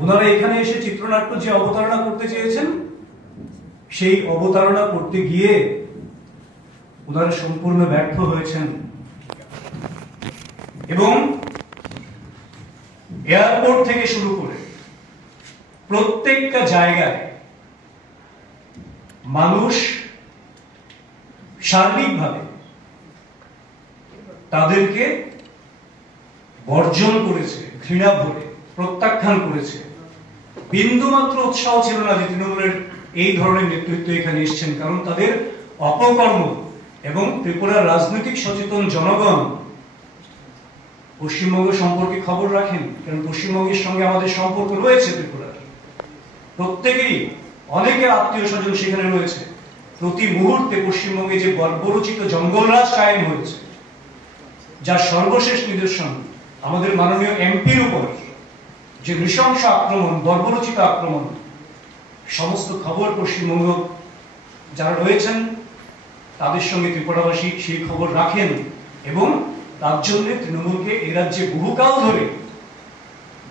ওনারা এখানে এসে চিত্রনাট্য যে অবতারণা করতে চেয়েছেন, সেই অবতারণা করতে গিয়ে ওনারা সম্পূর্ণ ব্যর্থ হয়েছেন এবং এয়ারপোর্ট থেকে শুরু করে প্রত্যেকটা জায়গায় মানুষ সার্বিকভাবে তাদেরকে বর্জন করেছে, ঘৃণা ভরে প্রত্যাখ্যান করেছে। বিন্দুমাত্র উৎসাহ ছিল না যে তৃণমূলের এই ধরনের নেতৃত্ব এখানে এসছেন, কারণ তাদের অপকর্ম এবং ত্রিপুরার রাজনৈতিক সচেতন জনগণ পশ্চিমবঙ্গ সম্পর্কে খবর রাখেন, কারণ পশ্চিমবঙ্গের সঙ্গে আমাদের সম্পর্ক রয়েছে। ত্রিপুরার প্রত্যেকেরই অনেকের আত্মীয় স্বজন সেখানে রয়েছে। প্রতি মুহূর্তে পশ্চিমবঙ্গে যে বর্বরচিত জঙ্গলরাজ কায়েম হয়েছে, যার সর্বশেষ নিদর্শন আমাদের মাননীয় এমপির উপর যে নৃশংস আক্রমণ, বর্বরচিত আক্রমণ, সমস্ত খবর পশ্চিমবঙ্গ যারা রয়েছেন তাদের সঙ্গে ত্রিপুরাবাসী সেই খবর রাখেন এবং তার জন্য তৃণমূলকে এ রাজ্যে বহুকাল ধরে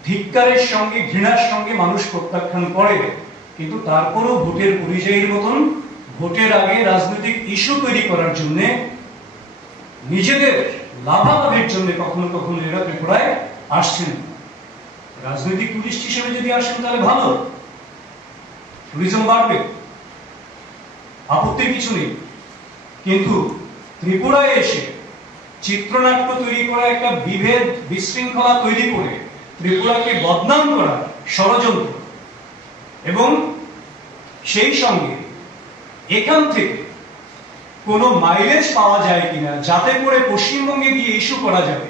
ধিক্কারের সঙ্গে, ঘৃণার সঙ্গে মানুষ প্রত্যাখ্যান করে। কিন্তু তারপরও ভোটের পরিযায়ীর মতন ভোটের আগে রাজনৈতিক ইস্যু তৈরি করার জন্য, নিজেদের লাভালাভের জন্য কখনো কখনো এরা ত্রিপুরায় আসছেন। রাজনৈতিক টুরিস্ট হিসেবে যদি আসেন তাহলে ভালো, টুরিজম বাড়বে, আপত্তির কিছু নেই। কিন্তু ত্রিপুরায় এসে চিত্রনাট্য তৈরি করা, একটা বিভেদ বিশৃঙ্খলা তৈরি করে ত্রিপুরাকে বদনাম করা ষড়যন্ত্র, এবং সেই সঙ্গে এখান থেকে কোনো মাইলেজ পাওয়া যায় কিনা যাতে করে পশ্চিমবঙ্গে গিয়ে ইস্যু করা যাবে,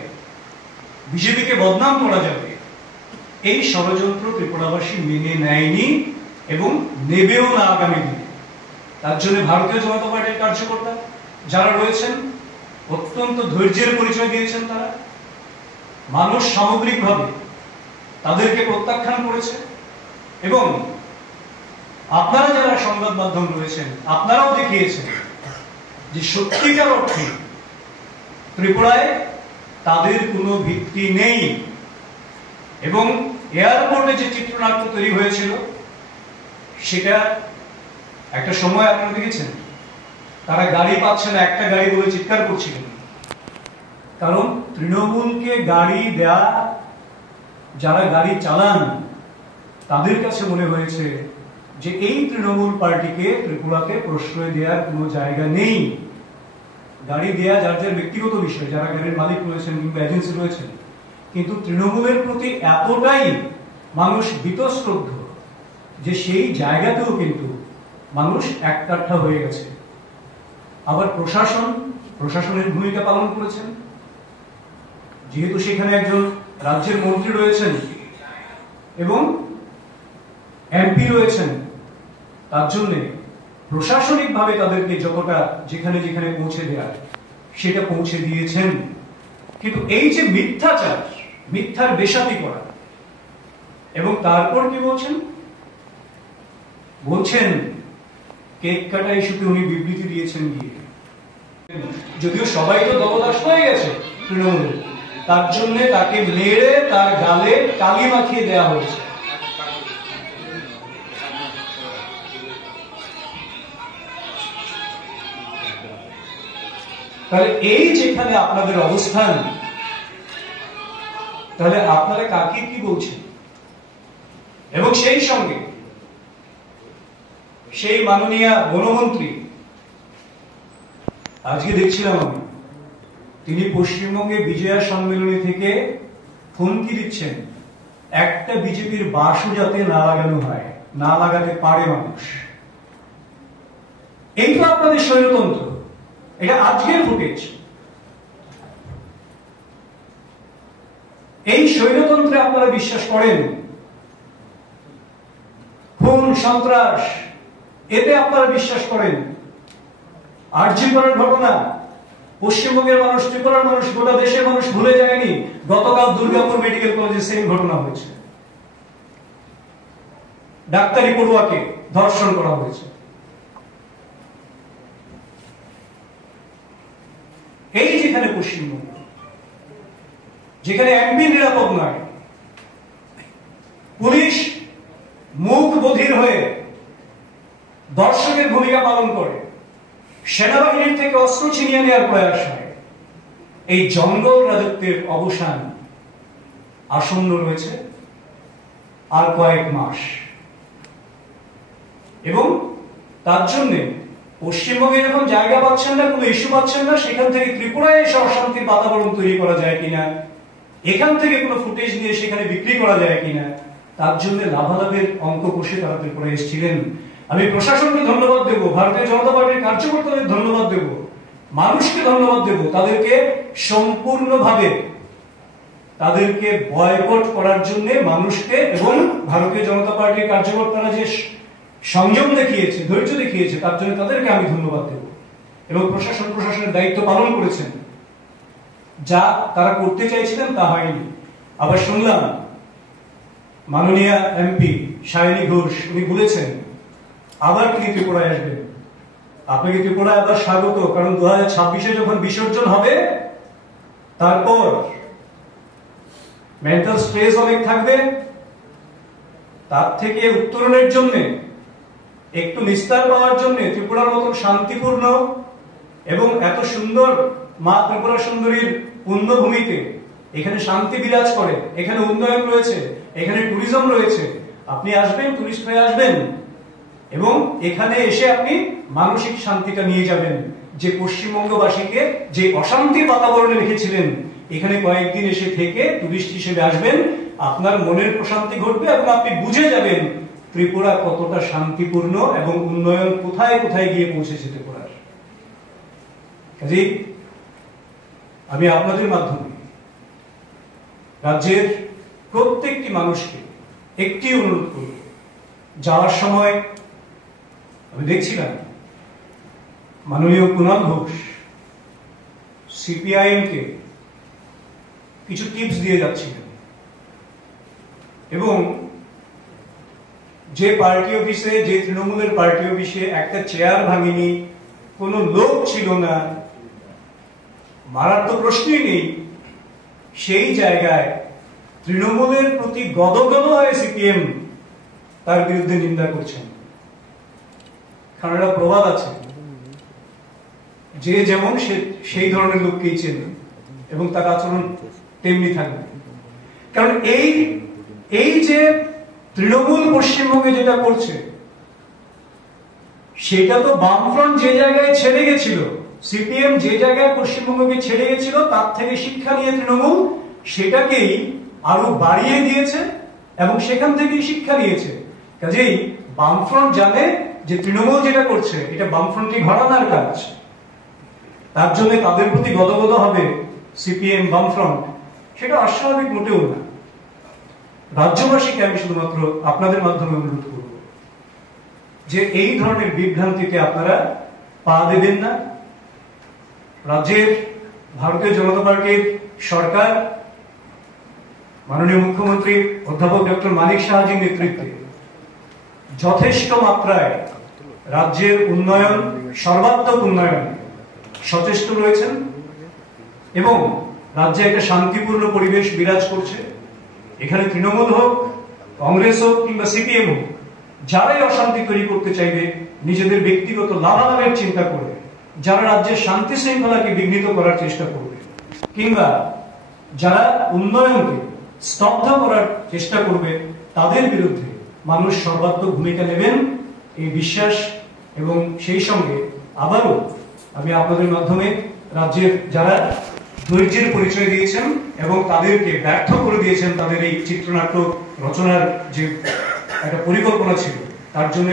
বিজেপিকে বদনাম করা যাবে, এই ষড়যন্ত্র ত্রিপুরাবাসী মেনে নেয়নি এবং নেবেও না আগামী দিনে। তার জন্য ভারতীয় জনতা পার্টির কার্যকর্তা যারা রয়েছেন অত্যন্ত ধৈর্যের পরিচয় দিয়েছেন। তারা মানুষ সামগ্রিকভাবে তাদেরকে প্রত্যাখ্যান করেছে এবং আপনারা যারা সংবাদ মাধ্যম রয়েছেন আপনারাও দেখিয়েছেন যে সত্যিকার অর্থে ত্রিপুরায় তাদের কোনো ভিত্তি নেই। এবং এয়ারপোর্টে যে চিত্রনাট্য তৈরি হয়েছিল সেটা একটা সময় আপনারা দেখেছেন, তারা গাড়ি পাচ্ছে না, একটা গাড়ি বলে চিৎকার করছিলেন। কারণ তৃণমূলকে গাড়ি দেয়া যারা গাড়ি চালান তাদের কাছে মনে হয়েছে যে এই তৃণমূল পার্টিকে ত্রিপুরাকে প্রশ্রয় দেওয়ার কোনো জায়গা নেই। গাড়ি দেয়া যার যার ব্যক্তিগত বিষয়, যারা গাড়ির মালিক রয়েছেন কিংবা এজেন্সি রয়েছেন, কিন্তু তৃণমূলের প্রতি এতটাই মানুষ বীতশ্রদ্ধ যে সেই জায়গাতেও কিন্তু মানুষ এককাঠা হয়ে গেছে। আবার প্রশাসনের ভূমিকা পালন করেছেন, যেহেতু সেখানে একজন রাজ্যের মন্ত্রী রয়েছেন এবং এমপি রয়েছেন, তার জন্য প্রশাসনিকভাবে তাদেরকে যতটা যেখানে যেখানে পৌঁছে দেওয়া সেটা পৌঁছে দিয়েছেন। কিন্তু এই যে মিথ্যাচার, মিথ্যার বেশাতি করা, এবং তারপর কি বলছেন কেক কাটা ইস্যুতে উনি বিবৃতি দিয়েছেন গিয়ে, যদিও সবাই তো দলদাস হয়ে গেছে তৃণমূল, তার জন্য তাকে মেরে তার গালে কালি মাখিয়ে দেওয়া হয়েছে। তাহলে এই যেখানে আপনাদের অবস্থান, তাহলে আপনারা কাকে কি বলছেন? এবং সেই সঙ্গে সেই মাননীয় বনমন্ত্রী, আজকে দেখছিলাম আমি, তিনি পশ্চিমবঙ্গে বিজয়া সম্মেলনী থেকে হুমকি দিচ্ছেন একটা বিজেপির বাসও যাতে না লাগানো হয়, না লাগাতে পারে মানুষ। এই তো আপনাদের স্বৈরতন্ত্র, এটা আজকের ফুটেজ। এই স্বৈরতন্ত্রে আপনারা বিশ্বাস করেন? খুন সন্ত্রাস এতে আপনারা বিশ্বাস করেন? আরজি করার ঘটনা পশ্চিমবঙ্গের মানুষ, ত্রিপুরার মানুষ, গোটা দেশের মানুষ ভুলে যায়নি। গতকাল দুর্গাপুর মেডিকেল কলেজে সেম ঘটনা হয়েছে, ডাক্তারি পড়ুয়াকে ধর্ষণ করা হয়েছে। এই যেখানে পশ্চিমবঙ্গ, যেখানে এমপি নিরাপদ নয়, পুলিশ মুখ বধির হয়ে দর্শকের ভূমিকা পালন করে, সেনাবাহিনীর থেকে অস্ত্র ছিনিয়ে নেওয়ার প্রয়াস হয়। এই জঙ্গল রাজত্বের অবসান আসন্ন রয়েছে আর কয়েক মাস, এবং তার জন্য পশ্চিমবঙ্গে যখন জায়গা পাচ্ছেন না, কোনো ইস্যু পাচ্ছেন না, সেখান থেকে ত্রিপুরায় এসে অশান্তির বাতাবরণ তৈরি করা যায় কিনা, এখান থেকে কোনো ফুটেজ নিয়ে সেখানে বিক্রি করা যায় কিনা, তার জন্য লাভালাভের অঙ্ক কষে তারা ত্রিপুরায় এসেছিলেন। আমি প্রশাসনকে ধন্যবাদ দেব, ভারতীয় জনতা পার্টির কার্যকর্তাদের ধন্যবাদ দেব, মানুষকে ধন্যবাদ দেব, তাদেরকে সম্পূর্ণভাবে তাদেরকে বয়কট করার জন্য মানুষকে এবং ভারতীয় জনতা পার্টির কার্যকর্তারা যে সংযম দেখিয়েছে, ধৈর্য দেখিয়েছে, তার জন্য তাদেরকে আমি ধন্যবাদ দেব। এবং প্রশাসনের দায়িত্ব পালন করেছেন, যা তারা করতে চাইছিলেন তা হয়নি। আবার শুনলাম মাননীয় এমপি সায়নী ঘোষ উনি বলেছেন আবার তিনি ত্রিপুরায় আসবেন। আপনাকে ত্রিপুরায় আবার স্বাগত, কারণ 2026-এ যখন বিসর্জন হবে তারপর মেন্টাল স্ট্রেস অনেক থাকবে, তার থেকে উত্তরণের জন্য, একটু নিস্তার পাওয়ার জন্য ত্রিপুরার মতন শান্তিপূর্ণ এবং এত সুন্দর মা ত্রিপুরা সুন্দরীর পুণ্যভূমিতে এখানে শান্তি বিরাজ করে, এখানে উন্নয়ন রয়েছে, এখানে ট্যুরিজম রয়েছে, আপনি আসবেন, টুরিস্ট হয়ে আসবেন এবং এখানে এসে আপনি মানসিক শান্তিটা নিয়ে যাবেন। যে পশ্চিমবঙ্গবাসীকে যে অশান্তির বাতাবরণে রেখেছিলেন, এখানে কয়েকদিন এসে থেকে টুরিস্ট হিসেবে আসবেন, আপনার মনের প্রশান্তি ঘটবে এবং আপনি বুঝে যাবেন ত্রিপুরা কতটা শান্তিপূর্ণ এবং উন্নয়ন কোথায় কোথায় গিয়ে পৌঁছেছে ত্রিপুরার। কাজেই আমি আপনাদের মাধ্যমে রাজ্যের প্রত্যেকটি মানুষকে একটি অনুরোধ করব, যাওয়ার সময় আমি দেখছিলাম মাননীয় কুণাল ঘোষ সিপিআইএমকে কিছু টিপস দিয়ে যাচ্ছিলেন, এবং যে পার্টি অফিসে, যে তৃণমূলের পার্টি অফিসে একটা চেয়ার ভাঙেনি, কোনো লোক ছিল না, মারার তো প্রশ্নই নেই, সেই জায়গায় তৃণমূলের প্রতি গদগদ হয়ে সিপিএম তার বিরুদ্ধে নিন্দা করছেন। কারণ একটা প্রবাদ আছে, যে যেমন সেই ধরনের লোককেই চেনে এবং তার আচরণ তেমনি থাকবে। কারণ এই যে তৃণমূল পশ্চিমবঙ্গে যেটা করছে, সেটা তো বামফ্রন্ট যে জায়গায় ছেড়ে গেছিল, সিপিএম যে জায়গায় পশ্চিমবঙ্গকে ছেড়ে গেছিল, তার থেকে শিক্ষা নিয়ে তৃণমূল সেটাকেই আরো বাড়িয়ে দিয়েছে এবং সেখান থেকেই শিক্ষা নিয়েছে। কাজেই বামফ্রন্ট জানে যে তৃণমূল যেটা করছে এটা বামফ্রন্টই ঘরানার কাজ, তার জন্য তাদের প্রতি গদগদ হবে সিপিএম বামফ্রন্ট, সেটা অস্বাভাবিক মোটেও না। রাজ্যবাসীকে আমি শুধুমাত্র আপনাদের মাধ্যমে অনুরোধ করব যে এই ধরনের বিভ্রান্তিতে আপনারা পা দেবেন না। রাজ্যের ভারতীয় জনতা পার্টির সরকার, মাননীয় মুখ্যমন্ত্রী অধ্যাপক ডক্টর মানিক সাহাজির নেতৃত্বে যথেষ্ট মাত্রায় রাজ্যের উন্নয়ন, সর্বাত্মক উন্নয়ন সচেষ্ট রয়েছেন এবং রাজ্যে একটা শান্তিপূর্ণ পরিবেশ বিরাজ করছে। এখানে তৃণমূল হোক, কংগ্রেস হোক কিংবা সিপিএম হোক, যারাই অশান্তি তৈরি করতে চাইবে নিজেদের ব্যক্তিগত লাভালাভের চিন্তা করবে, যারা রাজ্যের শান্তি শৃঙ্খলাকে বিঘ্নিত করার চেষ্টা করবে কিংবা যারা উন্নয়নকে স্তব্ধ করার চেষ্টা করবে, তাদের বিরুদ্ধে মানুষ সর্বাত্মক ভূমিকা নেবেন এই বিশ্বাস। এবং সেই সঙ্গে আবারও আমি আপনাদের মাধ্যমে রাজ্যের যারা ধৈর্যের পরিচয় দিয়েছেন এবং তাদেরকে ব্যর্থ করে দিয়েছেন তাদের এই চিত্রনাট্য রচনার যে একটা পরিকল্পনা ছিল, তার জন্য